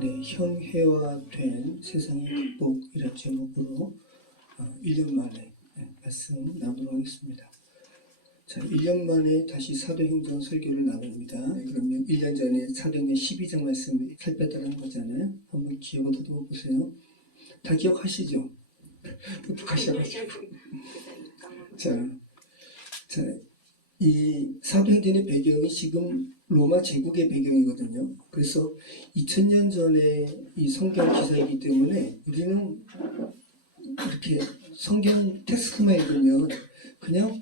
네, 형해화된 세상의 극복이라는 제목으로 1년 만에 말씀 나누도록 하겠습니다. 자, 1년 만에 다시 사도행전 설교를 나눕니다. 그러면 1년 전에 사도행전 12장 말씀을 살폈다는 거잖아요. 한번 기억을 더듬어 보세요. 다 기억하시죠? 독특하셔가지고. 자, 이 사도행전의 배경이 지금 로마 제국의 배경이거든요. 그래서 2000년 전에 이 성경 기사이기 때문에 우리는 이렇게 성경 텍스트만 읽으면 그냥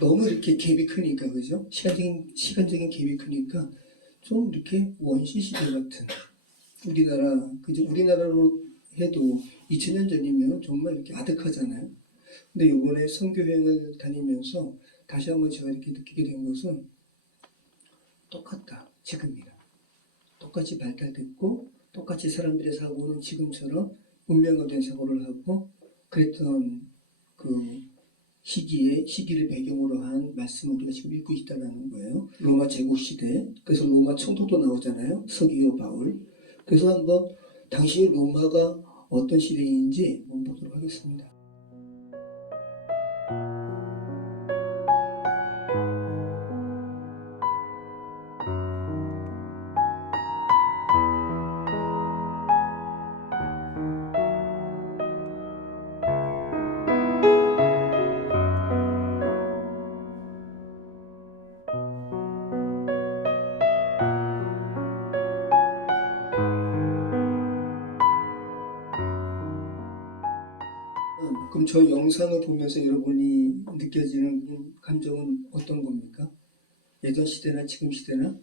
너무 이렇게 갭이 크니까, 그죠? 시간적인 갭이 크니까 좀 이렇게 원시 시대 같은 그죠? 우리나라로 해도 2000년 전이면 정말 이렇게 아득하잖아요. 근데 이번에 선교여행을 다니면서 다시 한번 제가 이렇게 느끼게 된 것은 똑같다. 지금이랑 똑같이 발달됐고 똑같이 사람들의 사고는 지금처럼 문명화된 사고를 하고 그랬던 그 시기를 배경으로 한 말씀을 우리가 지금 읽고 있다는 거예요. 로마 제국 시대. 그래서 로마 총독도 나오잖아요. 서기오 바울. 그래서 한번 당시 로마가 어떤 시대인지 한번 보도록 하겠습니다. 그럼 저 영상을 보면서 여러분이 느껴지는 감정은 어떤 겁니까? 예전 시대나 지금 시대나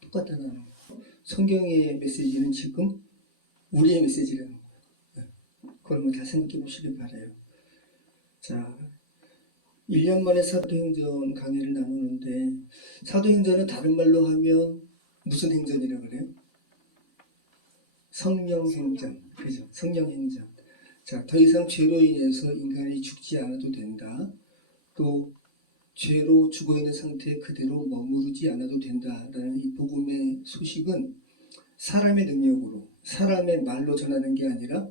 똑같다는 거예요. 성경의 메시지는 지금 우리의 메시지라는 거예요. 그런 걸 다 생각해 보시길 바라요. 자, 1년 만에 사도행전 강의를 나누는데 사도행전은 다른 말로 하면 무슨 행전이라고 그래요? 성령행전. 그죠? 성령행전. 자, 더 이상 죄로 인해서 인간이 죽지 않아도 된다. 또 죄로 죽어있는 상태에 그대로 머무르지 않아도 된다라는 이 복음의 소식은 사람의 능력으로, 사람의 말로 전하는 게 아니라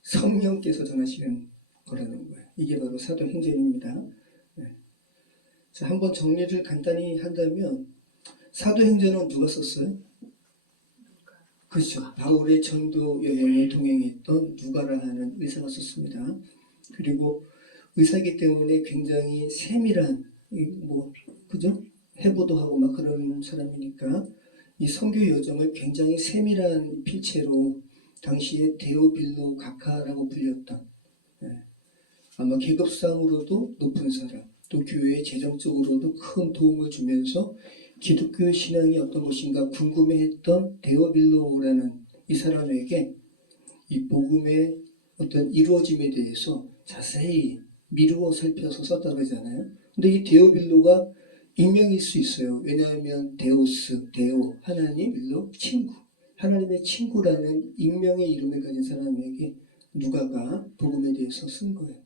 성령께서 전하시는 거라는 거예요. 이게 바로 사도행전입니다. 네. 자, 한번 정리를 간단히 한다면 사도행전은 누가 썼어요? 그렇죠. 바울의 전도 여행에 동행했던 누가라 하는 의사가 썼습니다. 그리고 의사이기 때문에 굉장히 세밀한 그죠? 해보도 하고 막 그런 사람이니까 이 선교 여정을 굉장히 세밀한 필체로 당시에 데오빌로 각하라고 불렸던 아마 계급상으로도 높은 사람, 또 교회에 재정적으로도 큰 도움을 주면서 기독교 신앙이 어떤 것인가 궁금해했던 데오빌로라는 이 사람에게 이 복음의 어떤 이루어짐에 대해서 자세히 미루어 살펴서 썼다고 그러잖아요. 근데 이 데오빌로가 익명일 수 있어요. 왜냐하면 데오스, 데오, 하나님, 빌로, 친구. 하나님의 친구라는 익명의 이름을 가진 사람에게 누가가 복음에 대해서 쓴 거예요.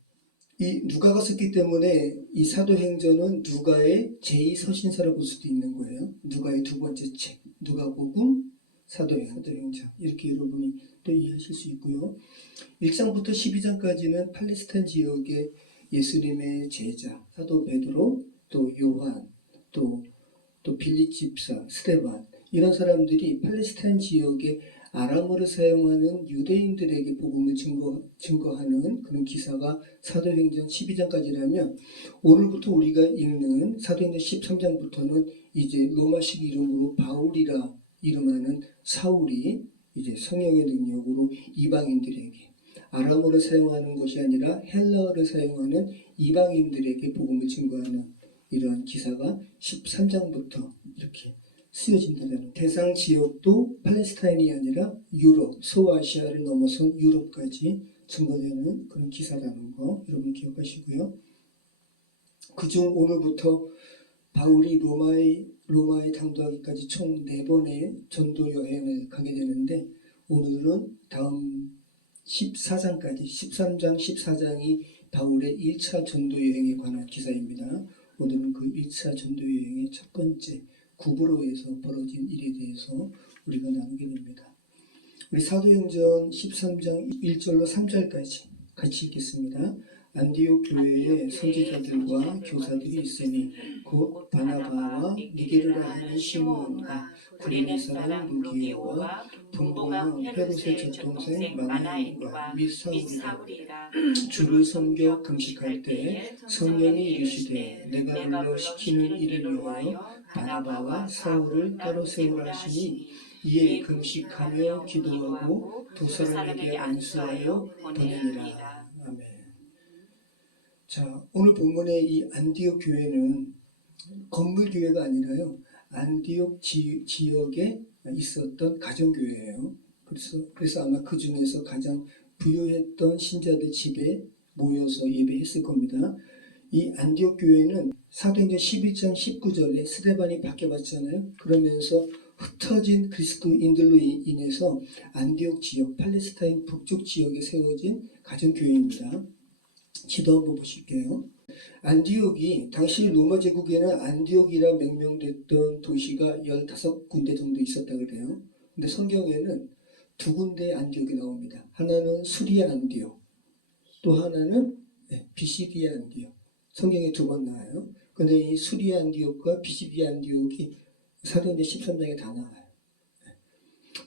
이 누가가 썼기 때문에 이 사도행전은 누가의 제2서신서라고 볼 수도 있는 거예요. 누가의 두 번째 책, 누가복음, 사도행전. 이렇게 여러분이 또 이해하실 수 있고요. 1장부터 12장까지는 팔레스타인 지역의 예수님의 제자, 사도 베드로, 또 요한, 또 빌립 집사, 스데반 이런 사람들이 팔레스타인 지역의 아람어를 사용하는 유대인들에게 복음을 증거하는 그런 기사가 사도행전 12장까지라면 오늘부터 우리가 읽는 사도행전 13장부터는 이제 로마식 이름으로 바울이라 이름하는 사울이 이제 성령의 능력으로 이방인들에게 아람어를 사용하는 것이 아니라 헬라어를 사용하는 이방인들에게 복음을 증거하는 이러한 기사가 13장부터 이렇게 쓰여진다는 대상 지역도 팔레스타인이 아니라 유럽, 소아시아를 넘어선 유럽까지 증거되는 그런 기사라는 거 여러분 기억하시고요. 그중 오늘부터 바울이 로마에 당도하기까지 총 4번의 전도 여행을 가게 되는데 오늘은 다음 14장까지 13장, 14장이 바울의 1차 전도 여행에 관한 기사입니다. 오늘은 그 1차 전도 여행의 첫 번째 구브로에서 벌어진 일에 대해서 우리가 나누게 됩니다. 우리 사도행전 13장 1절로 3절까지 같이 읽겠습니다. 안디옥 교회에 선지자들과 교사들이 있으니 곧 바나바와 니게르라 하는 시므온과 구레네 사람 루기오와 분봉왕 헤롯의 젖동생 마나엔과 및 사울이라. 주를 섬겨 금식할 때에 성령이 이르시되 내가 불러 시키는 일을 위하여 바나바와 사울을 따로 세우라 하시니 이에 금식하며 기도하고 두 사람에게 안수하여 보내니라. 아멘. 자, 오늘 본문의 이 안디옥 교회는 건물 교회가 아니라요, 안디옥 지역에 있었던 가정교회예요. 그래서 아마 그 중에서 가장 부유했던 신자들 집에 모여서 예배했을 겁니다. 이 안디옥 교회는 사도행전 11장 19절에 스데반이 박해받잖아요. 그러면서 흩어진 그리스도인들로 인해서 안디옥 지역, 팔레스타인 북쪽 지역에 세워진 가정교회입니다. 지도 한번 보실게요. 안디옥이 당시 로마 제국에는 안디옥이라 명명됐던 도시가 15군데 정도 있었다 그래요. 근데 성경에는 두 군데 안디옥이 나옵니다. 하나는 수리아 안디옥, 또 하나는 비시디아 안디옥. 성경에 두 번 나와요. 근데 이 수리아 안디옥과 비시디아 안디옥이 사도행전 13장에 다 나와요.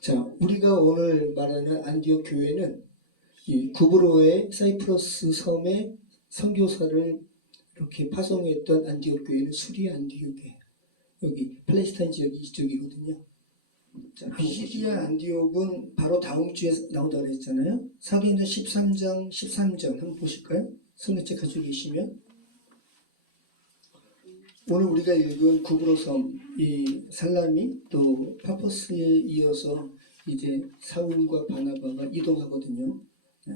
자, 우리가 오늘 말하는 안디옥 교회는 이 구브로의 사이프러스 섬에 선교사를 이렇게 파송했던 안디옥 교회는 수리아 안디옥이에요. 여기 팔레스타인 지역이 이쪽이거든요. 자, 비시디아 안디옥은 바로 다음 주에 나오다고 했잖아요. 사도행전 13장 13절 한번 보실까요? 성경책 가지고 계시면 오늘 우리가 읽은 구브로섬, 이 살라미 또 파포스에 이어서 이제 사울과 바나바가 이동하거든요. 네.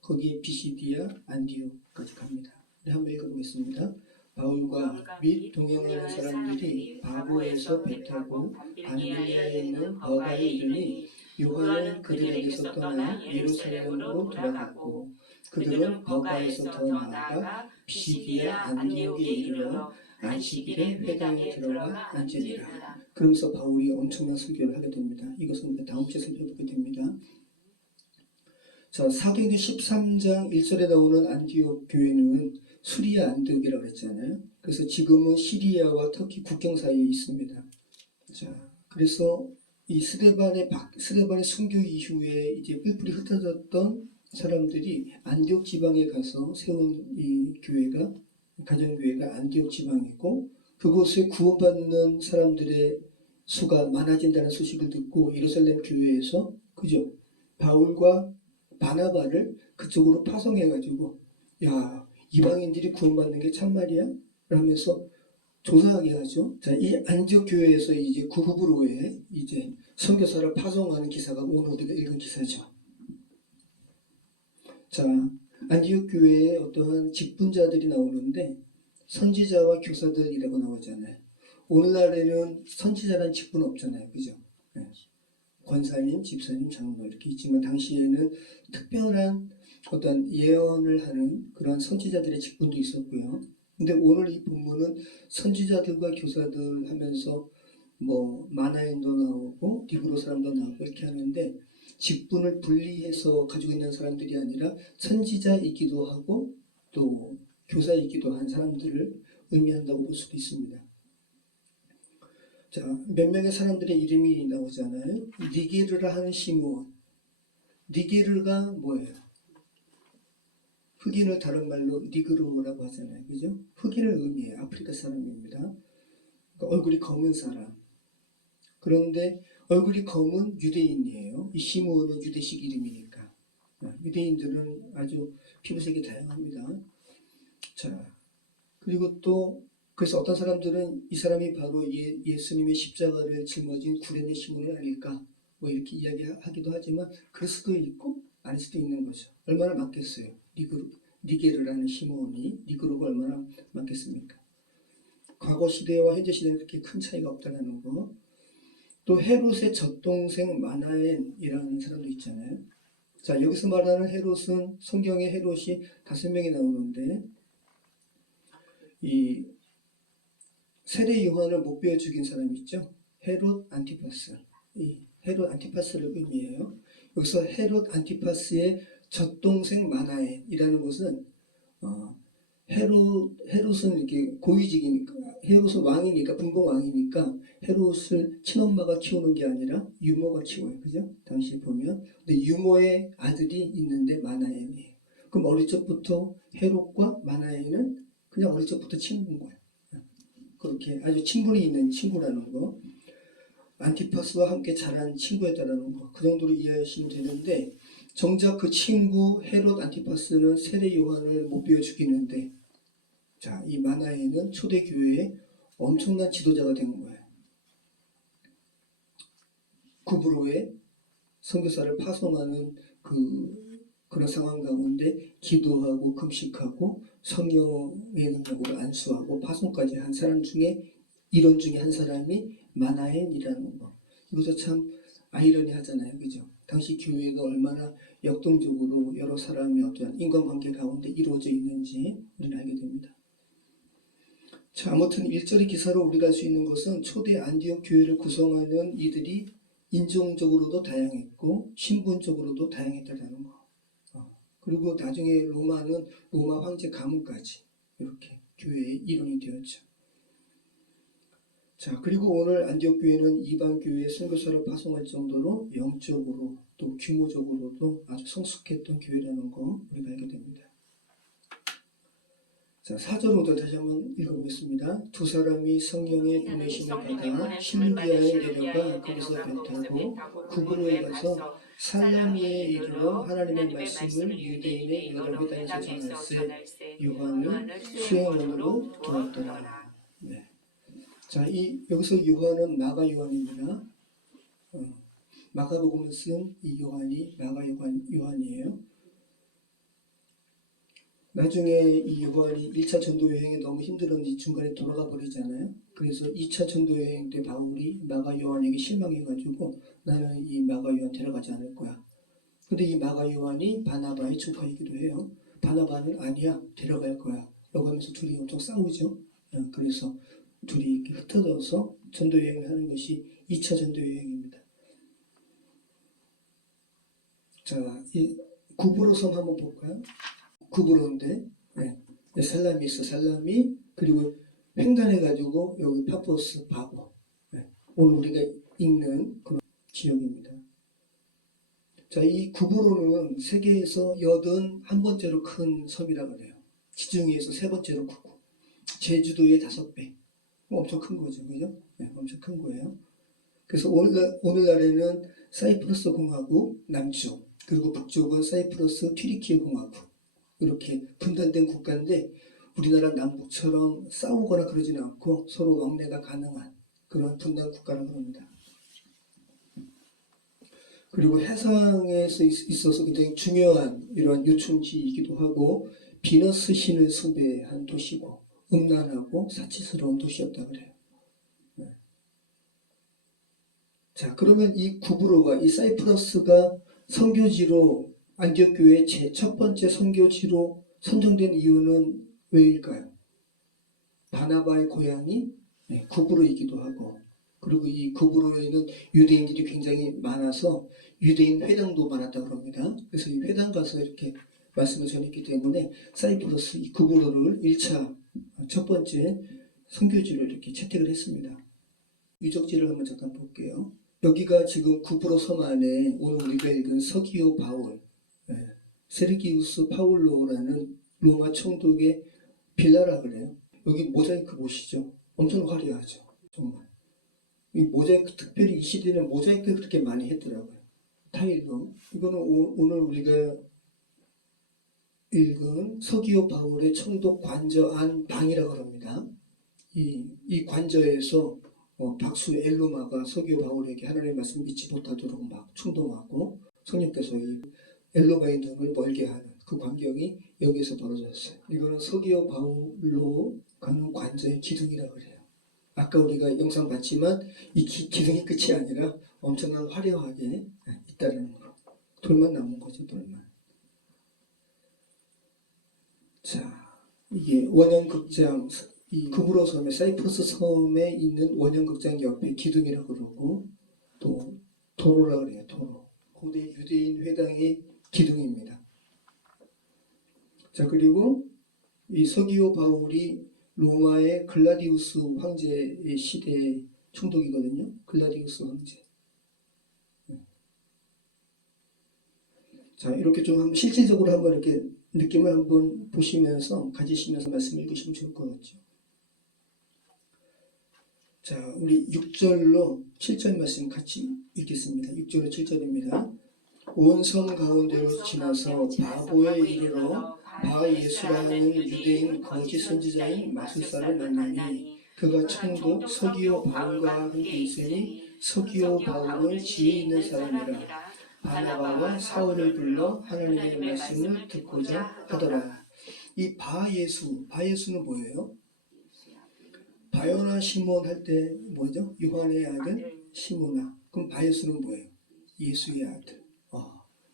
거기에 비시디아 안디옥까지 갑니다. 네, 한번 읽어보겠습니다. 바울과 및 동행하는 사람들이 바보에서 배 타고 반빌리아에 있는 버가에 이르니 요한은 그들에게서 떠나 예루살렘으로 돌아갔고 그들은 버가에서 더 나아가 비시디아 안디옥에 이르러 안식일에 회당에 들어가 앉으니라. 그러면서 바울이 엄청난 설교를 하게 됩니다. 이것은 우리가 다음 주에 살펴보게 됩니다. 자, 사도행전 13장 1절에 나오는 안디옥 교회는 수리아 안디옥이라고 했잖아요. 그래서 지금은 시리아와 터키 국경 사이에 있습니다. 자, 그래서 이 스데반의 순교 이후에 이제 뿔뿔이 흩어졌던 사람들이 안디옥 지방에 가서 세운 이 교회가, 가정교회가 안디옥 지방이고, 그곳에 구원받는 사람들의 수가 많아진다는 소식을 듣고 예루살렘 교회에서, 그죠? 바울과 바나바를 그쪽으로 파송해가지고, 야, 이방인들이 구원받는 게 참말이야? 라면서 조사하게 하죠. 자, 이 안디옥 교회에서 이제 구브로에 이제 선교사를 파송하는 기사가 오늘 우리가 읽은 기사죠. 자, 안디옥 교회에 어떠한 직분자들이 나오는데 선지자와 교사들이라고 나오잖아요. 오늘날에는 선지자라는 직분 없잖아요. 그죠? 네. 권사님, 집사님, 장로 이렇게 있지만 당시에는 특별한 어떤 예언을 하는 그런 선지자들의 직분도 있었고요. 근데 오늘 이 본문은 선지자들과 교사들 하면서 뭐 마나엔도 나오고 디브로 사람도 나오고 이렇게 하는데 직분을 분리해서 가지고 있는 사람들이 아니라 선지자이기도 하고 또 교사이기도 한 사람들을 의미한다고 볼 수도 있습니다. 자, 몇 명의 사람들의 이름이 나오잖아요. 니게르라 하는 시므온. 니게르가 뭐예요? 흑인을 다른 말로 니그로라고 하잖아요. 그죠? 흑인을 의미해요. 아프리카 사람입니다. 그러니까 얼굴이 검은 사람. 그런데 얼굴이 검은 유대인이에요. 이 시므온은 유대식 이름이니까. 유대인들은 아주 피부색이 다양합니다. 자, 그리고 또 그래서 어떤 사람들은 이 사람이 바로 예수님의 십자가를 짊어진 구레네 시몬이 아닐까 뭐 이렇게 이야기하기도 하지만 그럴 수도 있고 아닐 수도 있는 거죠. 얼마나 맞겠어요? 니게르라는 시몬이 니그로가 얼마나 많겠습니까? 과거 시대와 현재 시대는 그렇게 큰 차이가 없다는 거. 또 헤롯의 젖동생 마나엔이라는 사람도 있잖아요. 자, 여기서 말하는 헤롯은 성경에 헤롯이 5명이 나오는데 이 세례 요한을 못 베어 죽인 사람 있죠? 헤롯 안티파스. 이 헤롯 안티파스를 의미해요. 여기서 헤롯 안티파스의 젖동생 마나엔이라는 것은 헤롯은 이렇게 고위직이니까, 헤롯은 왕이니까, 분봉 왕이니까 헤롯을 친엄마가 키우는 게 아니라 유모가 키워요. 그죠? 당시에 보면. 근데 유모의 아들이 있는데 마나엔이에요. 그럼 어릴 적부터 헤롯과 마나엔은 그냥 어릴 적부터 친구인 거예요. 그렇게 아주 친분이 있는 친구라는 거. 안티파스와 함께 자란 친구였다라는 거. 그 정도로 이해하시면 되는데, 정작 그 친구 헤롯 안티파스는 세례 요한을 못 비워 죽이는데, 자, 이 마나엔은 초대교회의 엄청난 지도자가 된 거예요. 구브로에 선교사를 파송하는 그런 상황 가운데 기도하고 금식하고 성령의 능력으로 안수하고 파송까지 한 사람 중에 이런 중에 한 사람이 마나엔이라는 거. 이것도 참 아이러니하잖아요. 그죠? 당시 교회가 얼마나 역동적으로 여러 사람의 어떤 인간관계 가운데 이루어져 있는지 우리는 알게 됩니다. 자, 아무튼 1절의 기사로 우리가 알 수 있는 것은 초대 안디옥 교회를 구성하는 이들이 인종적으로도 다양했고 신분적으로도 다양했다는 거. 그리고 나중에 로마는 로마 황제 가문까지 이렇게 교회의 일원이 되었죠. 자, 그리고 오늘 안디옥 교회는 이방 교회의 선교사를 파송할 정도로 영적으로 또 규모적으로도 아주 성숙했던 교회라는 거 우리가 알게 됩니다. 자, 4절 5절 다시 한번 읽어보겠습니다. 두 사람이 성령의 보내심을 받아 실루기아에 내려가 거기서 배 타고 구브로에 가서 살라미에 이르러 하나님의 말씀을 유대인의 여러 회당에서 전할세 요한을 수행원으로 두었더라. 네. 자, 여기서 요한은 마가 요한입니다. 마가복음을 쓴 이 요한이 마가 요한이에요. 나중에 이 요한이 1차 전도 여행에 너무 힘들었는지 중간에 돌아가 버리잖아요. 그래서 2차 전도 여행 때 바울이 마가 요한에게 실망해가지고 나는 이 마가 요한 데려가지 않을 거야. 근데 이 마가 요한이 바나바의 조카이기도 해요. 바나바는 아니야, 데려갈 거야 라고 하면서 둘이 엄청 싸우죠. 그래서 둘이 이렇게 흩어져서 전도 여행을 하는 것이 2차 전도 여행입니다. 자, 이 구브로 섬 한번 볼까요? 구브로인데 살람이 있어. 살람이 그리고 횡단해가지고 여기 파포스 바보, 오늘 우리가 읽는 그런 지역입니다. 자, 이 구브로는 세계에서 81번째로 큰 섬이라고 그래요. 지중해에서 3번째로 크고 제주도의 5배. 엄청 큰 거죠. 그죠? 엄청 큰 거예요. 그래서 오늘날에는 사이프러스 공화국 남쪽, 그리고 북쪽은 사이프러스 튀르키예 공화국, 이렇게 분단된 국가인데 우리나라 남북처럼 싸우거나 그러지는 않고 서로 왕래가 가능한 그런 분단 국가라고 합니다. 그리고 해상에서 있어서 굉장히 중요한 이러한 요충지이기도 하고 비너스 신을 숭배한 도시고 음란하고 사치스러운 도시였다 그래요. 자, 그러면 이 구브로가 이 사이프러스가 선교지로 안디옥 교회의 첫 번째 선교지로 선정된 이유는 왜일까요? 바나바의 고향이 구브로이기도 하고, 그리고 이 구브로에는 유대인들이 굉장히 많아서 유대인 회당도 많았다고 합니다. 그래서 이 회당 가서 이렇게 말씀을 전했기 때문에 사이프러스 이 구브로를 1차 첫 번째 선교지로 이렇게 채택을 했습니다. 유적지를 한번 잠깐 볼게요. 여기가 지금 구브로 섬 안에 오늘 우리가 읽은 서기오 바울, 세르기우스 파울로라는 로마 총독의 빌라라 그래요. 여기 모자이크 보시죠. 엄청 화려하죠. 정말. 이 모자이크, 특별히 이 시대는 모자이크 그렇게 많이 했더라고요. 타일로. 이거는 오늘 우리가 읽은 서기오 바울의 총독 관저 안 방이라고 합니다. 이 관저에서 박수 엘루마가 서기오 바울에게 하나님의 말씀 믿지 못하도록 막 충동하고 성령께서 이 엘루마의 눈을 멀게 하는 그 광경이 여기에서 벌어졌어요. 이거는 서기오 바울로 가는 관저의 기둥이라고 그래요. 아까 우리가 영상 봤지만 이 기둥이 끝이 아니라 엄청난 화려하게 있다는 거. 돌만 남은 거죠, 돌만. 자, 이게 원형극장, 이 구브로 섬에 사이프러스 섬에 있는 원형극장 옆에 기둥이라고 그러고 또 도로라 그래요. 도로. 고대 유대인 회당의 기둥입니다. 자, 그리고 이 서기오 바울이 로마의 글라디우스 황제의 시대의 총독이거든요. 글라디우스 황제. 자, 이렇게 좀 한번 실질적으로 한번 이렇게 느낌을 한번 보시면서 가지시면서 말씀 읽으시면 좋을 것 같죠. 자, 우리 6절로 7절 말씀 같이 읽겠습니다. 6절로 7절입니다. 온 성 가운데로 지나서 바보에 이르러 바 예수라는 유대인 거짓 선지자인 마술사를 만나니 그가 총독 서기오 바울과 함께 있으니 서기오 바울은 지혜 있는 사람이라 바나바와 사울을 불러 하나님의 말씀을 듣고자 하더라. 이 바예수는 뭐예요? 바요나 시몬 할 때 뭐죠? 요한의 아들 시모나. 그럼 바예수는 뭐예요? 예수의 아들.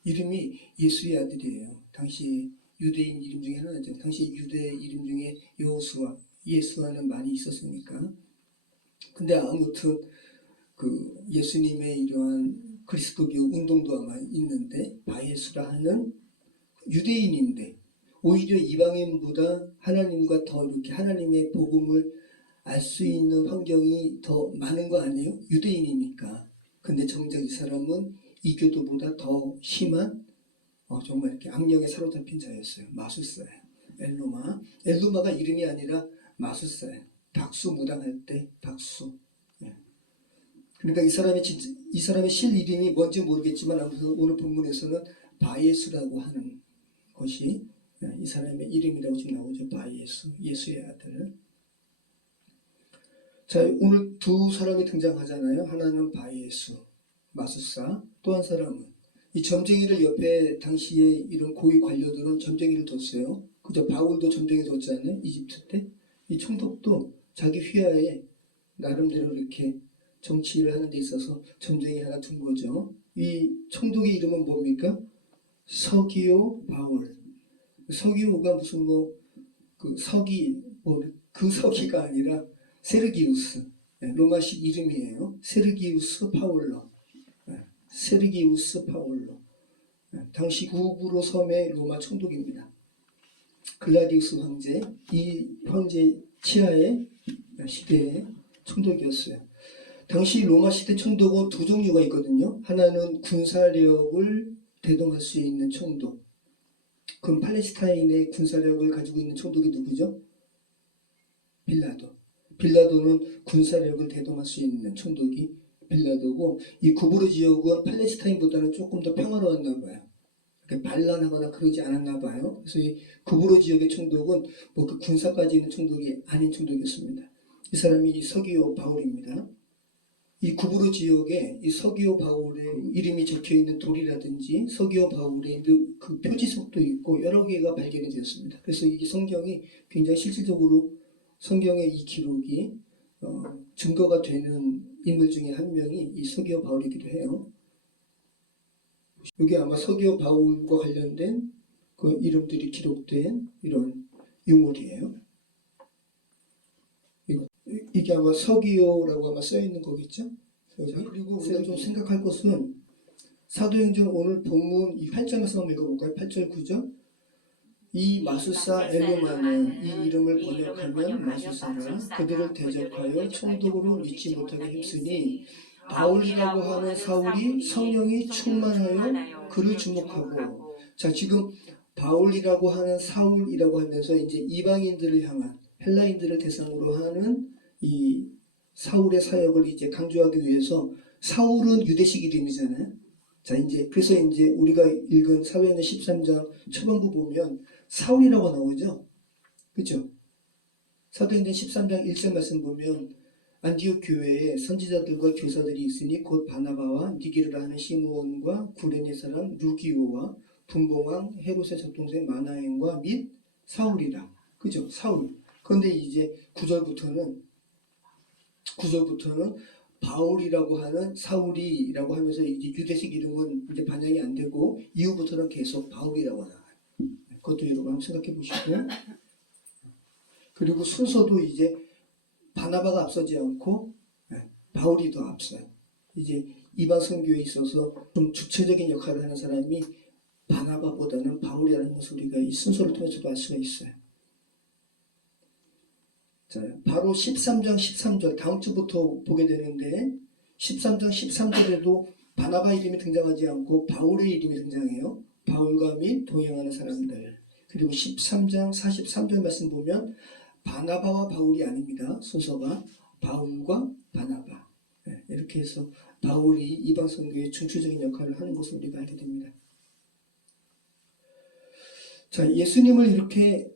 이름이 예수의 아들이에요. 당시 유대인 이름 중에 하나죠. 당시 유대 이름 중에 여호수아, 예수와는 많이 있었으니까. 근데 아무튼 그 예수님의 이러한 그리스도교 운동도 아마 있는데 바예수라 하는 유대인인데 오히려 이방인보다 하나님과 더 이렇게 하나님의 복음을 알 수 있는 환경이 더 많은 거 아니에요? 유대인이니까. 근데 정작 이 사람은 이교도보다 더 심한 정말 이렇게 악령에 사로잡힌 자였어요. 마술사예요. 엘로마가 이름이 아니라 마술사예요. 박수 무당할 때 박수. 그러니까 이 사람의 실 이름이 뭔지 모르겠지만 아무튼 오늘 본문에서는 바예수라고 하는 것이 이 사람의 이름이라고 지금 나오죠. 바예수, 예수의 아들. 자, 오늘 두 사람이 등장하잖아요. 하나는 바예수, 마술사. 또 한 사람은 이 점쟁이를 옆에 당시에 이런 고위 관료들은 점쟁이를 뒀어요. 그죠? 바울도 점쟁이 뒀잖아요. 이집트 때. 이 총독도 자기 휘하에 나름대로 이렇게 정치를 하는 데 있어서 점쟁이 하나 둔 거죠. 이 총독의 이름은 뭡니까? 서기오 바울. 서기오가 무슨 그 서기가 아니라 세르기우스. 로마식 이름이에요. 세르기우스 파울로. 세르기우스 파울로. 당시 구브로 섬의 로마 총독입니다. 글라디우스 황제, 이 황제 치하의 시대의 총독이었어요. 당시 로마 시대 총독은 두 종류가 있거든요. 하나는 군사력을 대동할 수 있는 총독. 그럼 팔레스타인의 군사력을 가지고 있는 총독이 누구죠? 빌라도는 군사력을 대동할 수 있는 총독이 빌라도고, 이 구브로 지역은 팔레스타인보다는 조금 더 평화로웠나 봐요. 반란하거나 그러지 않았나 봐요. 그래서 이 구브로 지역의 총독은 그 군사까지 있는 총독이 아닌 총독이었습니다. 이 사람이 이 서기오 바울입니다. 이 구브로 지역에 이 서기오 바울의 이름이 적혀 있는 돌이라든지 서기오 바울의 그 표지석도 있고 여러 개가 발견이 되었습니다. 그래서 이 성경이 굉장히 실질적으로 성경의 이 기록이 증거가 되는 인물 중에 한 명이 이 서기오 바울이기도 해요. 여기 아마 서기오 바울과 관련된 그 이름들이 기록된 이런 유물이에요. 이게 아마 서기오라고 아마 써 있는 거겠죠? 그리고 우리가 좀 생각할 것은 사도행전 오늘 본문 이 8절 말씀 한번 읽어볼까요? 8절 9절. 이 마술사 엘로마는 이 이름을 번역하면 마술사라 그들을 대적하여 총독으로 믿지 못하게 힘쓰니 바울이라고 하는 사울이 성령이 충만하여 그를 주목하고. 자, 지금 바울이라고 하는 사울이라고 하면서 이제 이방인들을 향한 헬라인들을 대상으로 하는 이 사울의 사역을 이제 강조하기 위해서, 사울은 유대식 이름이잖아요. 자, 그래서 우리가 읽은 사도행전 13장 초반부 보면 사울이라고 나오죠. 그렇죠? 사도행전 13장 1절 말씀 보면 안디옥 교회에 선지자들과 교사들이 있으니 곧 바나바와 니게르라 하는 시므온과 구레네 사람 루기오와 분봉왕 헤롯의 적동생 마나엔과 및 사울이라. 그죠? 사울. 그런데 이제 9절부터는 바울이라고 하는 사울이라고 하면서 이제 유대식 이름은 이제 반영이 안 되고 이후부터는 계속 바울이라고 나와요. 그것도 여러분 한번 생각해 보시고, 그리고 순서도 이제 바나바가 앞서지 않고 바울이 더 앞서요. 이제 이방 선교에 있어서 좀 주체적인 역할을 하는 사람이 바나바보다는 바울이라는 것을 우리가 이 순서를 통해서도 알 수가 있어요. 자, 바로 13장 13절 다음 주부터 보게 되는데 13장 13절에도 바나바 이름이 등장하지 않고 바울의 이름이 등장해요. 바울과 및 동행하는 사람들. 그리고 13장 43절 말씀 보면 바나바와 바울이 아닙니다. 순서가 바울과 바나바. 이렇게 해서 바울이 이방 선교의 중추적인 역할을 하는 것을 우리가 알게 됩니다. 자, 예수님을 이렇게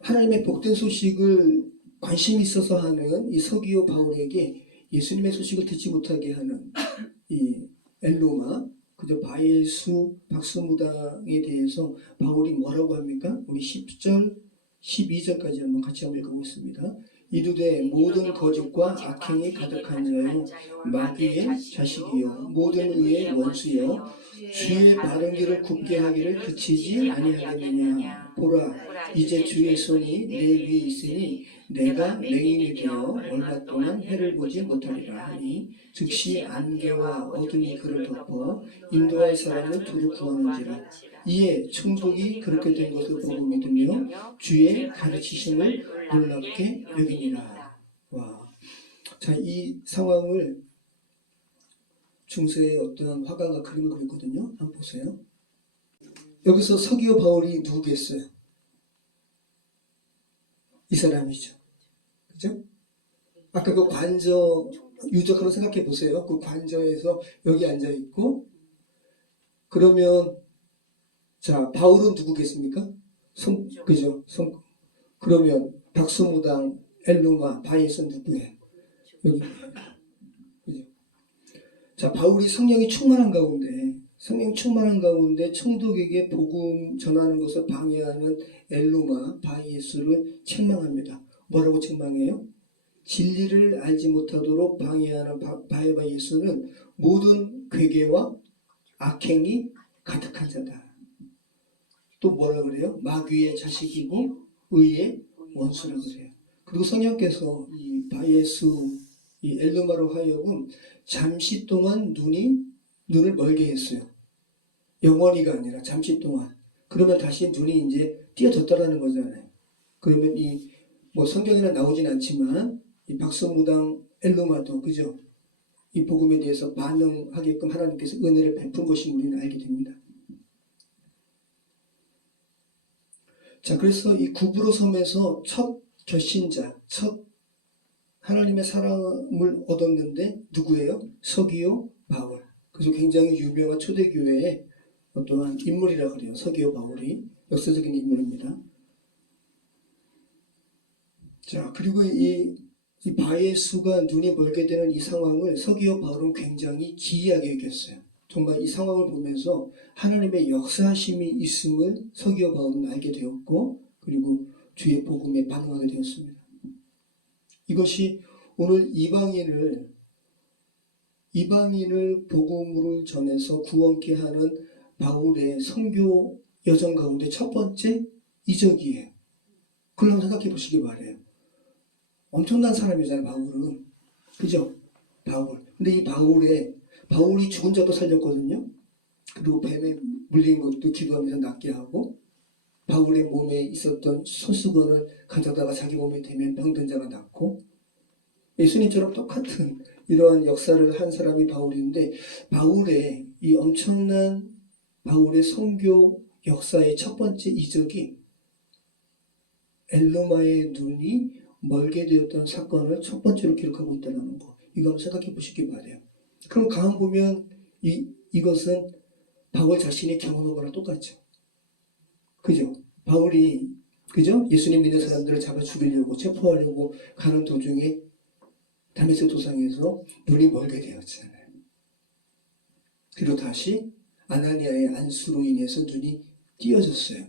하나님의 복된 소식을 관심 있어서 하는 이 서기오 바울에게 예수님의 소식을 듣지 못하게 하는 이 엘로마, 그저 바예수 박수무당에 대해서 바울이 뭐라고 합니까? 우리 10절, 12절까지 한번 같이 한번 읽어보겠습니다. 이르되 모든 거짓과 악행이 가득한 자요 마귀의 자식이요 모든 의의 원수요 주의 바른 길을 굽게 하기를 그치지 아니하겠느냐. 보라 이제 주의 손이 내 위에 있으니 내가 맹인이 되어 얼마 동안 해를 보지 못하리라 하니 즉시 안개와 어둠이 그를 덮어 인도할 사람을 두루 구하는지라. 이에 총독이 그렇게 된 것을 보고 믿으며 주의 가르치심을 놀랍게 여기니라. 와, 자, 이 상황을 중세의 어떤 화가가 그림을 그렸거든요. 한번 보세요. 여기서 서기오 바울이 누구겠어요? 이 사람이죠. 그죠? 아까 그 관저 유적으로 생각해 보세요. 그 관저에서 여기 앉아 있고, 그러면 자, 바울은 누구겠습니까? 그죠? 그러면 박수무당, 엘루마, 바예스 누구예요? 여기. 그죠? 자, 바울이 성령이 충만한 가운데 총독에게 복음 전하는 것을 방해하는 엘루마, 바예스를 책망합니다. 뭐라고 책망해요? 진리를 알지 못하도록 방해하는 바예수는 모든 괴계와 악행이 가득한 자다. 또 뭐라 그래요? 마귀의 자식이고 의의 원수라 그래요. 그리고 성령께서 이 바예수, 이 엘루마로 하여금 잠시 동안 눈을 멀게 했어요. 영원히가 아니라 잠시 동안. 그러면 다시 눈이 이제 띄어졌다라는 거잖아요. 그러면 뭐 성경에는 나오진 않지만 이 박수무당 엘루마도 그죠? 이 복음에 대해서 반응하게끔 하나님께서 은혜를 베푼 것이 우리는 알게 됩니다. 자, 그래서 이 구브로 섬에서 첫 결신자, 첫 하나님의 사랑을 얻었는데 누구예요? 서기오 바울. 그래서 굉장히 유명한 초대교회의 어떠한 인물이라 그래요. 서기오 바울이 역사적인 인물입니다. 자, 그리고 이 바예수가 눈이 멀게 되는 이 상황을 서기오 바울은 굉장히 기이하게 여겼어요. 정말 이 상황을 보면서 하나님의 역사하심이 있음을 서기오 바울은 알게 되었고, 그리고 주의 복음에 반응하게 되었습니다. 이것이 오늘 이방인을 복음을 전해서 구원케 하는 바울의 선교 여정 가운데 첫 번째 이적이에요. 그걸 한번 생각해 보시기 바래요. 엄청난 사람이잖아요, 바울은. 그죠? 바울. 근데 이 바울이 죽은 자도 살렸거든요. 그리고 뱀에 물린 것도 기도하면서 낫게 하고, 바울의 몸에 있었던 손수건을 가져다가 자기 몸에 대면 병든 자가 낫고, 예수님처럼 똑같은 이러한 역사를 한 사람이 바울인데, 바울의 이 엄청난 바울의 선교 역사의 첫 번째 이적이 엘로마의 눈이 멀게 되었던 사건을 첫 번째로 기록하고 있다는 거. 이거 한번 생각해 보시기 바래요. 그럼 가만 보면 이것은 바울 자신이 경험한 거랑 똑같죠. 그죠? 바울이 그죠? 예수님 믿는 사람들을 잡아 죽이려고 체포하려고 가는 도중에 다메섹 도상에서 눈이 멀게 되었잖아요. 그리고 다시 아나니아의 안수로 인해서 눈이 띄어졌어요.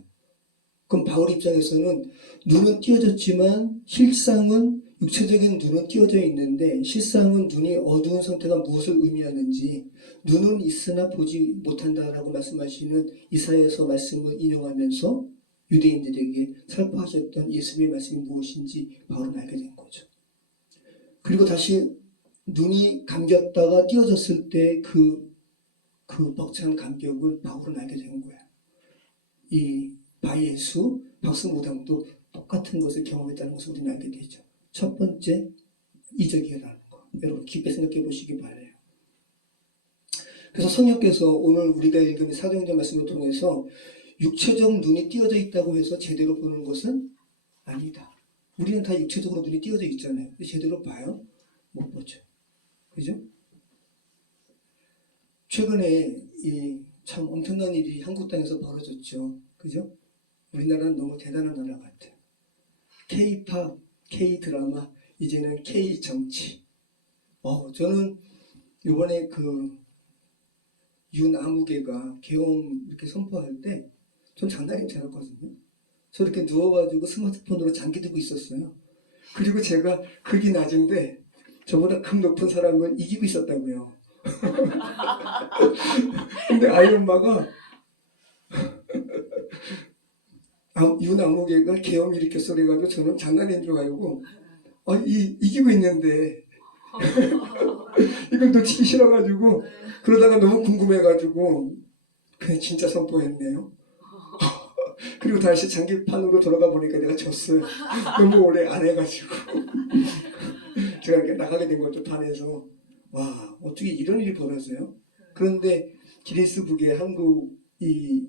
그럼 바울 입장에서는 눈은 띄어졌지만 실상은 육체적인 눈은 띄어져 있는데 실상은 눈이 어두운 상태가 무엇을 의미하는지 눈은 있으나 보지 못한다라고 말씀하시는 이사야서 말씀을 인용하면서 유대인들에게 살포하셨던 예수님의 말씀이 무엇인지 바울은 알게 된 거죠. 그리고 다시 눈이 감겼다가 띄어졌을 때 그 벅찬 감격을 바울은 알게 된 거야. 이 바예수, 박스무당도 똑같은 것을 경험했다는 것을 우리는 알게 되죠. 첫 번째, 이적이라는 거. 여러분 깊이 생각해 보시기 바라요. 그래서 성령께서 오늘 우리가 읽은 사도행전 말씀을 통해서 육체적 눈이 띄어져 있다고 해서 제대로 보는 것은 아니다. 우리는 다 육체적으로 눈이 띄어져 있잖아요. 근데 제대로 봐요? 못 보죠. 그죠? 최근에 이 참 엄청난 일이 한국 땅에서 벌어졌죠. 그죠? 우리나라는 너무 대단한 나라 같아요. K-팝, K-드라마, 이제는 K-정치. 저는 이번에 그 윤아무개가 계엄 이렇게 선포할 때 전 장난인 줄 알았거든요. 저렇게 누워가지고 스마트폰으로 장기 들고 있었어요. 그리고 제가 극이 낮은데 저보다 급 높은 사람을 이기고 있었다고요. 근데 아이 엄마가 윤아무개가 계엄 일으켰어 그래가지고 저는 장난인 줄 알고 이기고 있는데 이걸 놓치기 싫어가지고 그러다가 너무 궁금해가지고 그냥 진짜 선포했네요. 그리고 다시 장기판으로 돌아가 보니까 내가 졌어요. 너무 오래 안 해가지고 제가 이렇게 나가게 된 것도 반해서 와 어떻게 이런 일이 벌어져요? 그런데 기네스북에 한국 이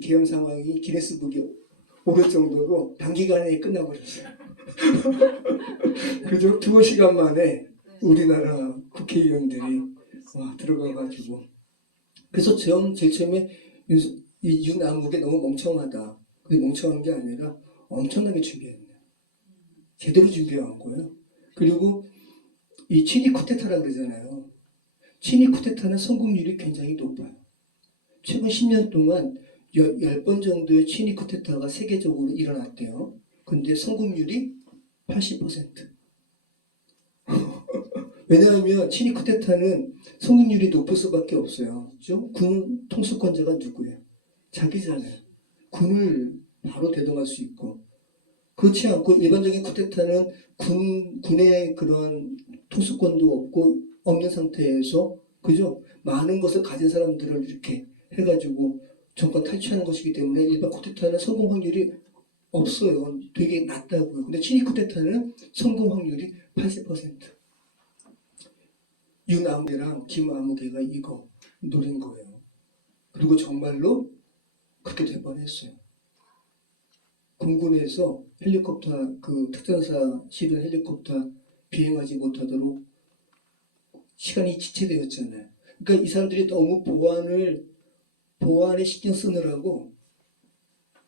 계엄 상황이 기네스북에 오를 정도로 단기간에 끝나버렸어요. 그죠? 2시간 만에 우리나라 국회의원들이 들어가가지고 그래서 제일 처음에 이 윤아무개 너무 멍청하다. 그게 멍청한 게 아니라 엄청나게 준비했네요. 제대로 준비한 거예요. 그리고 이 친위 쿠데타라 그러잖아요. 친위 쿠데타는 성공률이 굉장히 높아요. 최근 10년 동안 10번 정도의 친위 쿠데타가 세계적으로 일어났대요. 근데 성공률이 80%. 왜냐하면 친위 쿠데타는 성공률이 높을 수밖에 없어요. 그렇죠? 군 통수권자가 누구예요? 자기잖아요. 군을 바로 대동할 수 있고 그렇지 않고 일반적인 쿠데타는 군의 그런 통수권도 없는 상태에서 그죠? 많은 것을 가진 사람들을 이렇게 해가지고 정권 탈취하는 것이기 때문에 일반 쿠데타는 성공 확률이 없어요. 되게 낮다고요. 근데 친위 쿠데타는 성공 확률이 80%. 윤아무개랑 김아무개가 이거 노린 거예요. 그리고 정말로 그렇게 될 뻔했어요. 공군에서 헬리콥터 그 특전사 실은 헬리콥터 비행하지 못하도록 시간이 지체되었잖아요. 그러니까 이 사람들이 너무 보안에 신경 쓰느라고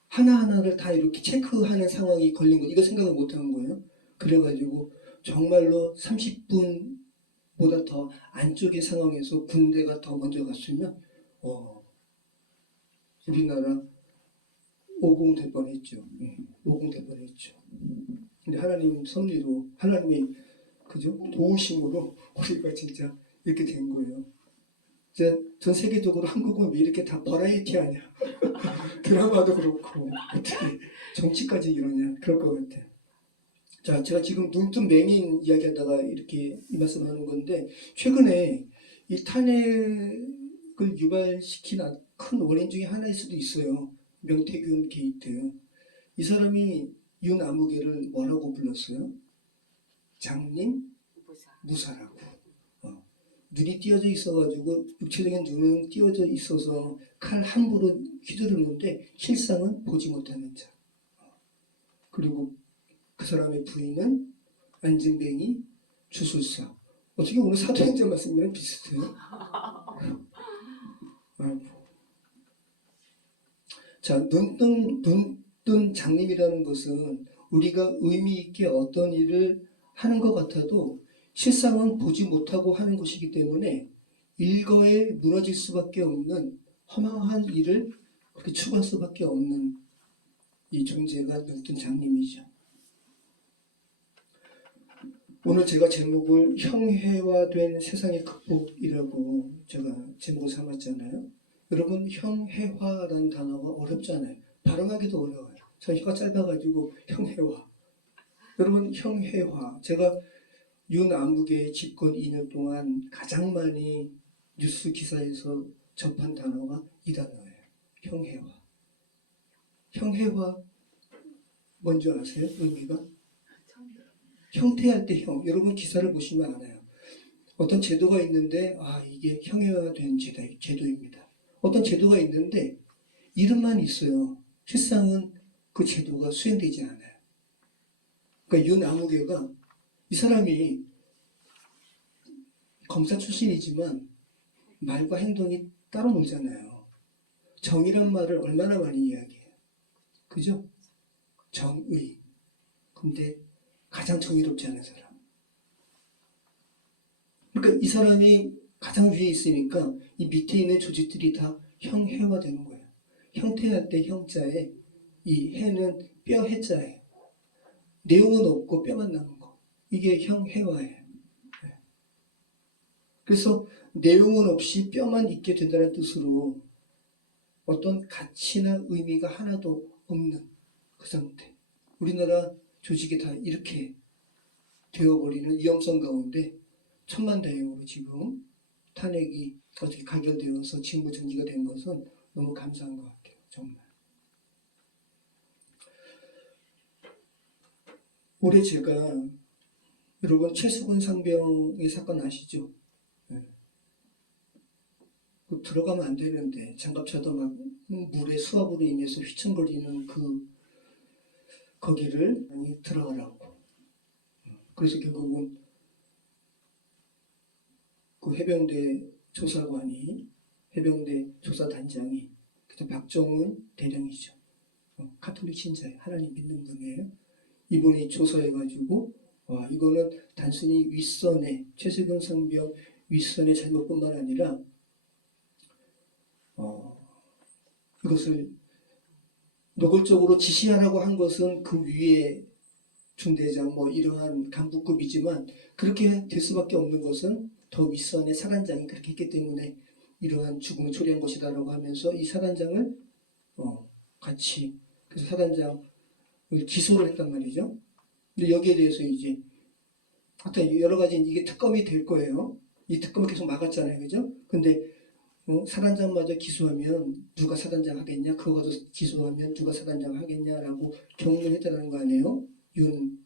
하나하나를 다 이렇게 체크하는 상황이 걸린 거 이거 생각을 못한 거예요. 그래가지고 정말로 30분보다 더 안쪽의 상황에서 군대가 더 먼저 갔으면 우리나라 오공될 뻔했죠. 오공될 뻔했죠. 근데 하나님 섭리로 하나님의 그죠 도우심으로 우리가 진짜 이렇게 된 거예요. 전 세계적으로 한국은 왜 이렇게 다 버라이어티하냐? 드라마도 그렇고 어떻게 정치까지 이러냐? 그럴 것 같아요. 자, 제가 지금 눈뜬 맹인 이야기하다가 이렇게 이 말씀하는 건데 최근에 이 탄핵을 유발시킨 큰 원인 중에 하나일 수도 있어요. 명태균 게이트. 이 사람이 윤아무개를 뭐라고 불렀어요? 장님 무사라고. 눈이 띄어져 있어가지고 육체적인 눈은 띄어져 있어서 칼 함부로 휘두르는데 실상은 보지 못하는 자. 그리고 그 사람의 부인은 안진뱅이 주술사. 어떻게 오늘 사도행전 말씀이랑 비슷해요? 자, 눈뜬 장님이라는 것은 우리가 의미 있게 어떤 일을 하는 것 같아도 실상은 보지 못하고 하는 것이기 때문에 일거에 무너질 수밖에 없는 허망한 일을 그렇게 추구할 수밖에 없는 이 존재가 눈뜬 장님이죠. 오늘 제가 제목을 형해화된 세상의 극복이라고 제가 제목을 삼았잖아요. 여러분 형해화라는 단어가 어렵잖아요. 발음하기도 어려워요. 저 혀가 짧아가지고 형해화. 여러분 형해화. 제가 윤 아무개의 집권 2년 동안 가장 많이 뉴스 기사에서 접한 단어가 이 단어예요. 형해화. 형해화 뭔지 아세요? 의미가? 형태할 때 형. 여러분 기사를 보시면 알아요. 어떤 제도가 있는데 이게 형해화된 제도입니다. 어떤 제도가 있는데 이름만 있어요. 실상은 그 제도가 수행되지 않아요. 그러니까 윤 아무개가 이 사람이 검사 출신이지만 말과 행동이 따로 놀잖아요. 정의란 말을 얼마나 많이 이야기해요. 그죠? 정의. 근데 가장 정의롭지 않은 사람. 그러니까 이 사람이 가장 위에 있으니까 이 밑에 있는 조직들이 다 형해화되는 거예요. 형태할 때 형자에 이 해는 뼈 해자예요. 내용은 없고 뼈만 남은 거. 이게 형해화예요. 그래서 내용은 없이 뼈만 있게 된다는 뜻으로 어떤 가치나 의미가 하나도 없는 그 상태. 우리나라 조직이 다 이렇게 되어버리는 위험성 가운데 천만다행으로 지금 탄핵이 어떻게 가결되어서 직무 정지가 된 것은 너무 감사한 것 같아요. 정말. 올해 제가 여러분 최수근 상병의 사건 아시죠? 네. 들어가면 안 되는데 장갑차도 막 물의 수압으로 인해서 휘청거리는 거기를 들어가라고. 그래서 결국은 그 해병대 조사관이 해병대 조사단장이 그때 박정훈 대령이죠. 카톨릭 신자예요. 하나님 믿는 분이에요. 이분이 조사해가지고 이거는 단순히 윗선의 최수근 상병 윗선의 잘못뿐만 아니라 이것을 노골적으로 지시하라고 한 것은 그 위에 중대장 이러한 간부급이지만 그렇게 될 수밖에 없는 것은 더 윗선의 사단장이 그렇게 했기 때문에 이러한 죽음을 초래한 것이다라고 하면서 이 사단장을 같이 그래서 사단장을 기소를 했단 말이죠. 근데 여기에 대해서 이제 하여튼 여러 가지 이게 특검이 될 거예요. 이 특검을 계속 막았잖아요, 그죠? 근데 사단장마저 기소하면 누가 사단장 하겠냐? 그거 가서 기소하면 누가 사단장 하겠냐라고 경고했다는 거 아니에요? 윤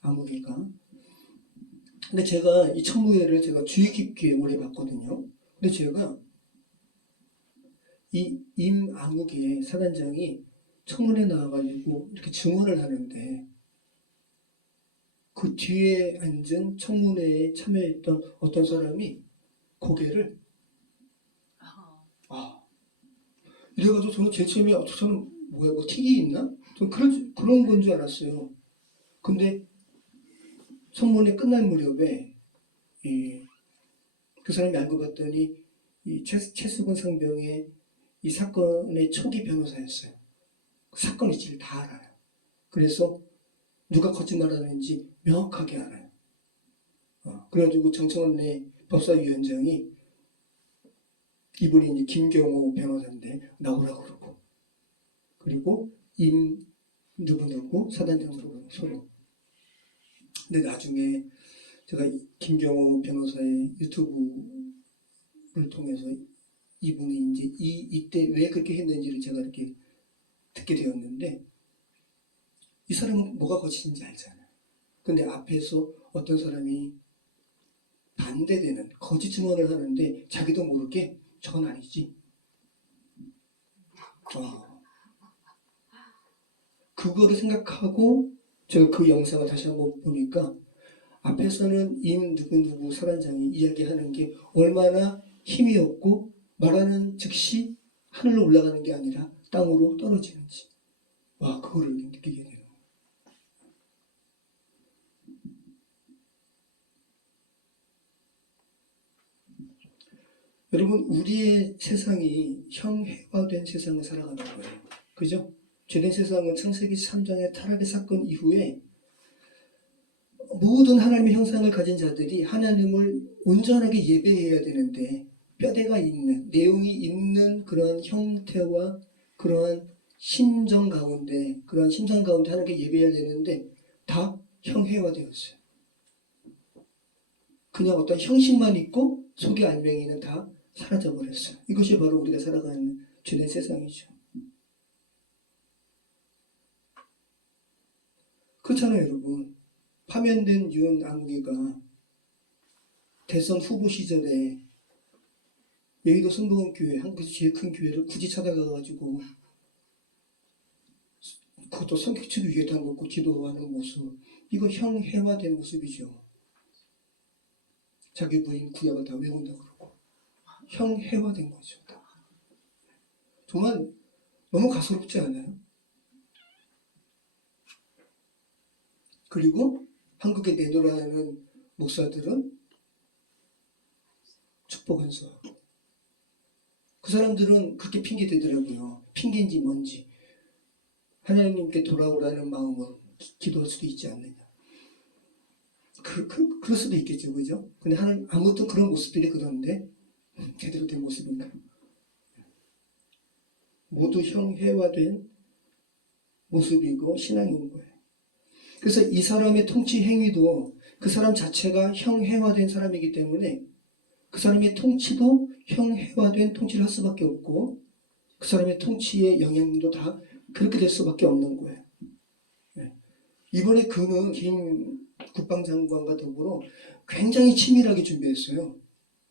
아무개가. 근데 제가 이 청문회를 제가 주의 깊게 오래 봤거든요. 근데 제가 이 임 아무개 사단장이 청문회 나와가지고 이렇게 증언을 하는데 그 뒤에 앉은 청문회에 참여했던 어떤 사람이 고개를 이래가지고 저는 제 처음에 저 사람 뭐야 틱이 있나? 좀 그런 건 줄 알았어요. 근데 청문회 끝날 무렵에 그 사람이 알고 봤더니 이 최수근 상병의 이 사건의 초기 변호사였어요. 그 사건 위치를 다 알아요. 그래서 누가 거짓말하는지 명확하게 알아요. 그래가지고 정청래 법사위원장이 이분이 이제 김경호 변호사인데 나오라고 그러고 그리고 임 누구누구 사단장으로 서로. 근데 나중에 제가 김경호 변호사의 유튜브를 통해서 이분이 이제 이때 왜 그렇게 했는지를 제가 이렇게 듣게 되었는데 이 사람은 뭐가 거짓인지 알잖아요. 근데 앞에서 어떤 사람이 반대되는 거짓 증언을 하는데 자기도 모르게 저건 아니지. 그거를 생각하고 제가 그 영상을 다시 한번 보니까 앞에서는 임 누구누구 사단장이 이야기하는 게 얼마나 힘이 없고 말하는 즉시 하늘로 올라가는 게 아니라 땅으로 떨어지는지 그거를 느끼게 되는 거예요. 여러분 우리의 세상이 형해화된 세상을 살아가는 거예요. 그죠? 죄된 세상은 창세기 3장의 타락의 사건 이후에 모든 하나님의 형상을 가진 자들이 하나님을 온전하게 예배해야 되는데 뼈대가 있는 내용이 있는 그런 형태와 그러한 심정 가운데 그런 심상 가운데 하나님께 예배해야 되는데 다 형해화되었어요. 그냥 어떤 형식만 있고 속의 알맹이는 다 사라져버렸어요. 이것이 바로 우리가 살아가는 주된 세상이죠. 그렇잖아요, 여러분. 파면된 윤아무개가 대선 후보 시절에 여의도 성동교회, 한국에서 제일 큰 교회를 굳이 찾아가가지고 그것도 성격치도 위에 다 놓고 기도하는 모습, 이거 형해화된 모습이죠. 자기 부인 구약을 다 외운다 그러고 형해화된 거죠. 정말 너무 가소롭지 않아요? 그리고 한국에 내노라는 목사들은 축복 한수하고, 그 사람들은 그렇게 핑계 대더라고요. 핑계인지 뭔지. 하나님께 돌아오라는 마음으로 기도할 수도 있지 않느냐. 그럴 수도 있겠죠, 그죠? 근데 하나님, 아무튼 그런 모습들이 그런데 제대로 된 모습인가? 모두 형해화된 모습이고 신앙인 거예요. 그래서 이 사람의 통치 행위도 그 사람 자체가 형해화된 사람이기 때문에 그 사람의 통치도 형해화된 통치를 할 수밖에 없고, 그 사람의 통치의 영향도 다 그렇게 될 수밖에 없는 거예요. 이번에 그는 김 국방장관과 더불어 굉장히 치밀하게 준비했어요.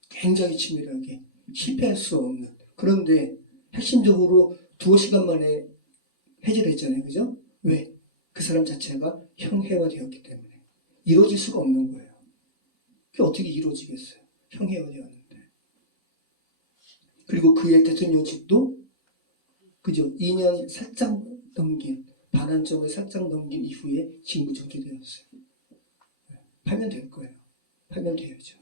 굉장히 치밀하게. 실패할 수 없는. 그런데 핵심적으로 2시간 만에 해제를 했잖아요. 그죠? 왜? 그 사람 자체가 형해화되었기 때문에. 이루어질 수가 없는 거예요. 그게 어떻게 이루어지겠어요? 형해화되었는데. 그리고 그의 대통령직도 그죠? 2년 살짝 넘긴, 반환점을 살짝 넘긴 이후에 직무 정지되었어요. 파면 될 거예요. 파면 돼야죠.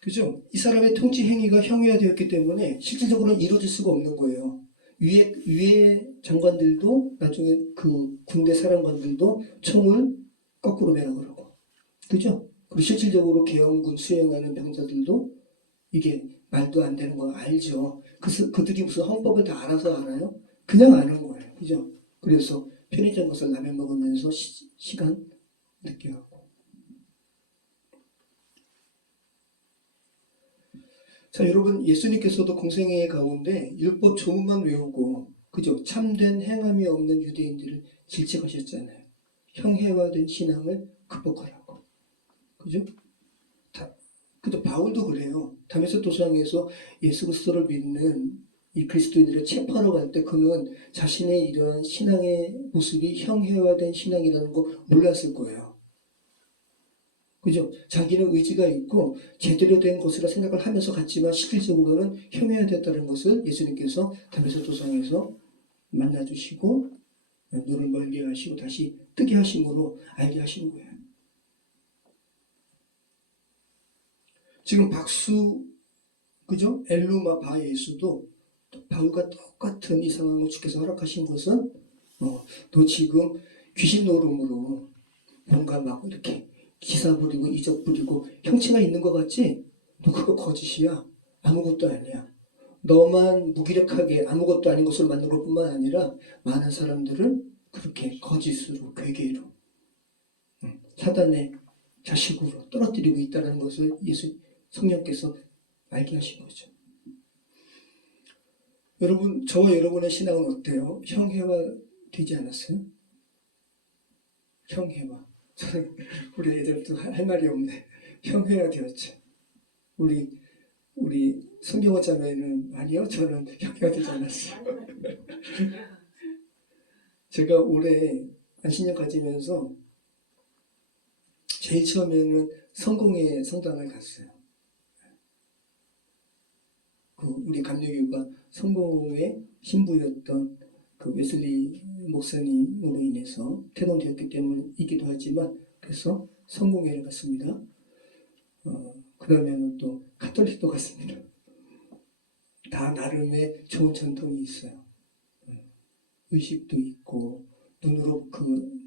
그죠? 이 사람의 통치 행위가 형해화되었기 때문에 실질적으로는 이루어질 수가 없는 거예요. 위에 장관들도 나중에 그 군대 사령관들도 총을 거꾸로 매라 그러고, 그죠? 그리고 실질적으로 계엄군 수행하는 병사들도 이게 말도 안 되는 거 알죠. 그들이 무슨 헌법을 다 알아서 알아요? 그냥 아는 거예요. 그죠? 그래서 편의점 가서 라면 먹으면서 시간 늦게 하고. 자, 여러분, 예수님께서도 공생애 가운데 율법 조문만 외우고, 그죠? 참된 행함이 없는 유대인들을 질책하셨잖아요. 형해화된 신앙을 극복하라고. 그죠? 그죠? 바울도 그래요. 다메섹 도상에서 예수 그리스도를 믿는 이 그리스도인들을 체포하러 갈 때 그는 자신의 이러한 신앙의 모습이 형해화된 신앙이라는 거 몰랐을 거예요. 그죠? 자기는 의지가 있고 제대로 된 것이라 생각을 하면서 갔지만 실질적으로는 형해화됐다는 것을 예수님께서 다메섹 도상에서 만나주시고 눈을 멀게 하시고 다시 뜨게 하심으로 알게 하신 거예요. 지금 박수, 그죠? 엘루마 바 예수도 바울과 똑같은 이 상황을 주께서 허락하신 것은 너 지금 귀신 노름으로 뭔가 막 이렇게 기사 부리고 이적 부리고 형체가 있는 것 같지? 너 그거 거짓이야. 아무것도 아니야. 너만 무기력하게 아무것도 아닌 것을 만든 것뿐만 아니라 많은 사람들을 그렇게 거짓으로 괴계로 사단의 자식으로 떨어뜨리고 있다는 것을 예수 성령께서 알게 하신 거죠. 여러분, 저와 여러분의 신앙은 어때요? 형해화 되지 않았어요? 형해화. 저는 우리 애들도 할 말이 없네. 형해화 되었죠. 우리 성경어 자매는 아니요, 저는 형해화 되지 않았어요. 제가 올해 안신년 가지면서 제일 처음에는 성공회 성당을 갔어요. 우리 감리교가 성공회 신부였던 그 웨슬리 목사님으로 인해서 퇴원되었기 때문이기도 하지만, 그래서 성공회를 갔습니다. 그러면 또 카톨릭도 갔습니다. 다 나름의 좋은 전통이 있어요. 의식도 있고 눈으로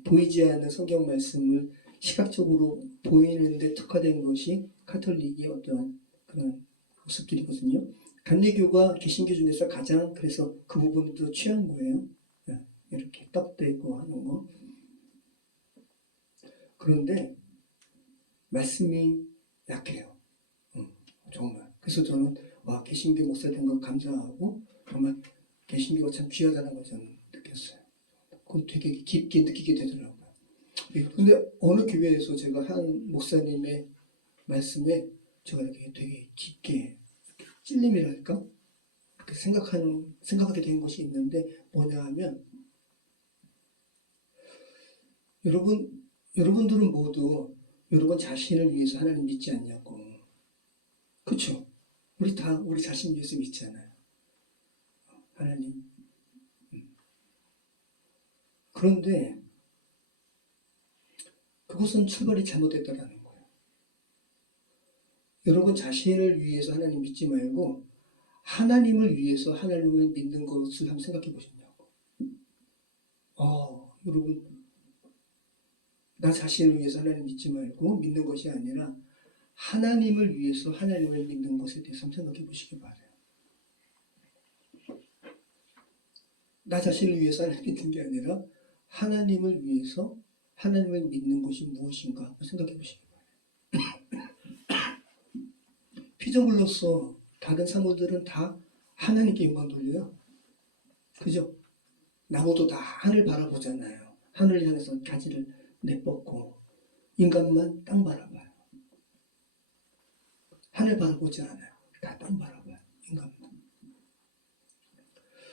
보이지 않는 성경 말씀을 시각적으로 보이는데 특화된 것이 카톨릭의 어떤 그런 모습들이거든요. 감리교가 개신교 중에서 가장 그래서 그 부분도 취한 거예요. 이렇게 떡대고 하는 거. 그런데 말씀이 약해요. 정말. 그래서 저는 개신교 목사 된 거 감사하고 정말 개신교가 참 귀하다는 걸 저는 느꼈어요. 그거 되게 깊게 느끼게 되더라고요. 근데 어느 교회에서 제가 한 목사님의 말씀에 제가 이렇게 되게 깊게 찔림이랄까? 그렇게 생각하게 된 것이 있는데 뭐냐 하면 여러분들은 모두 여러분 자신을 위해서 하나님 믿지 않냐고. 그렇죠? 우리 다 우리 자신 위해서 믿잖아요. 하나님. 그런데 그것은 출발이 잘못됐다라는 거예요. 여러분 자신을 위해서 하나님 믿지 말고 하나님을 위해서 하나님을 믿는 것을 한번 생각해 보셨냐고. 여러분 나 자신을 위해서 하나님 믿지 말고 믿는 것이 아니라 하나님을 위해서 하나님을 믿는 것에 대해서 한번 생각해 보시기 바라요. 나 자신을 위해서 하나님 믿는 게 아니라 하나님을 위해서 하나님을 믿는 것이 무엇인가 한번 생각해 보시기 바라요. 피조물로서 다른 사물들은 다 하나님께 영광 돌려요. 그죠? 나무도 다 하늘 바라보잖아요. 하늘을 향해서 가지를 내뻗고 인간만 땅 바라봐요. 하늘 바라보지 않아요. 다 땅 바라봐요. 인간만.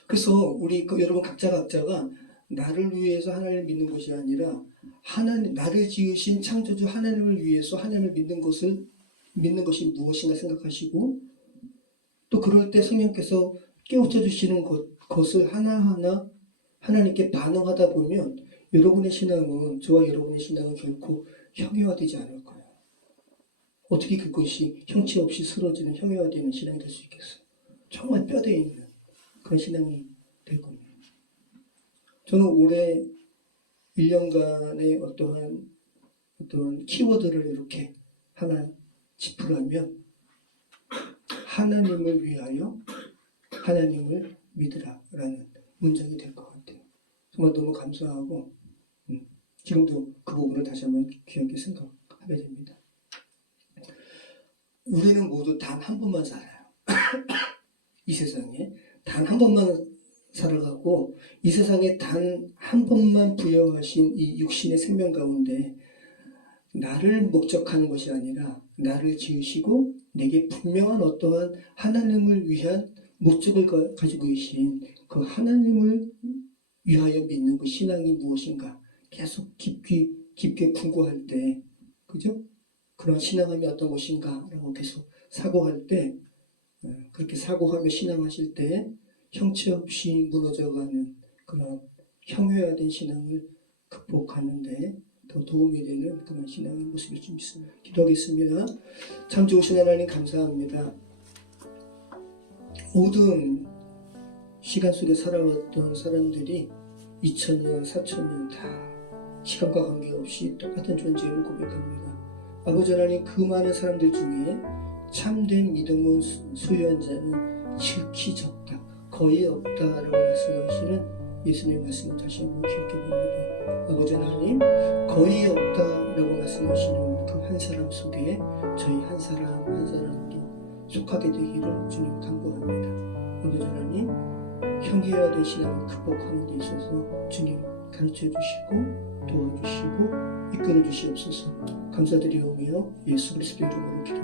그래서 우리 여러분 각자가 나를 위해서 하나님을 믿는 것이 아니라 하나님 나를 지으신 창조주 하나님을 위해서 하나님을 믿는 것이 무엇인가 생각하시고 또 그럴 때 성령께서 깨우쳐 주시는 것을 하나하나 하나님께 반응하다 보면 여러분의 신앙은 저와 여러분의 신앙은 결코 형용화되지 않을 거예요. 어떻게 그것이 형체 없이 쓰러지는 형용화되는 신앙이 될 수 있겠어요? 정말 뼈대에 있는 그런 신앙이 될 겁니다. 저는 올해 1년간의 어떠한 키워드를 이렇게 하나 짚으라면 하나님을 위하여 하나님을 믿으라라는 문장이 될 것 같아요. 정말 너무 감사하고 지금도 그 부분을 다시 한번 귀하게 생각하게 됩니다. 우리는 모두 단 한 번만 살아요. 이 세상에 단 한 번만 살아가고 이 세상에 단 한 번만 부여하신 이 육신의 생명 가운데 나를 목적하는 것이 아니라 나를 지으시고 내게 분명한 어떠한 하나님을 위한 목적을 가지고 계신 그 하나님을 위하여 믿는 그 신앙이 무엇인가 계속 깊게 궁구할 때, 그죠? 그런 신앙함이 어떤 것인가 라고 계속 사고할 때, 그렇게 사고하며 신앙하실 때 형체 없이 무너져가는 그런 형회화된 신앙을 극복하는데 더 도움이 되는 그런 신앙의 모습일 줄 믿습니다. 기도하겠습니다. 참 좋으신 하나님 감사합니다. 모든 시간 속에 살아왔던 사람들이 2000년, 4000년 다 시간과 관계없이 똑같은 존재임을 고백합니다. 아버지 하나님, 그 많은 사람들 중에 참된 믿음을 소유한 자는 지극히 적다, 거의 없다라고 말씀하시는 예수님의 말씀을 다시 한번 기억해 봅니다. 아버지 하나님, 거의 없다라고 말씀하시는 그 한 사람 속에 저희 한 사람 한 사람도 속하게 되기를 주님 간구합니다. 아버지 하나님, 형제화된 신앙을 극복하는 데 있어서 주님 가르쳐 주시고 도와주시고 이끌어 주시옵소서. 감사드리오며 예수 그리스도 이름으로 기도합니다.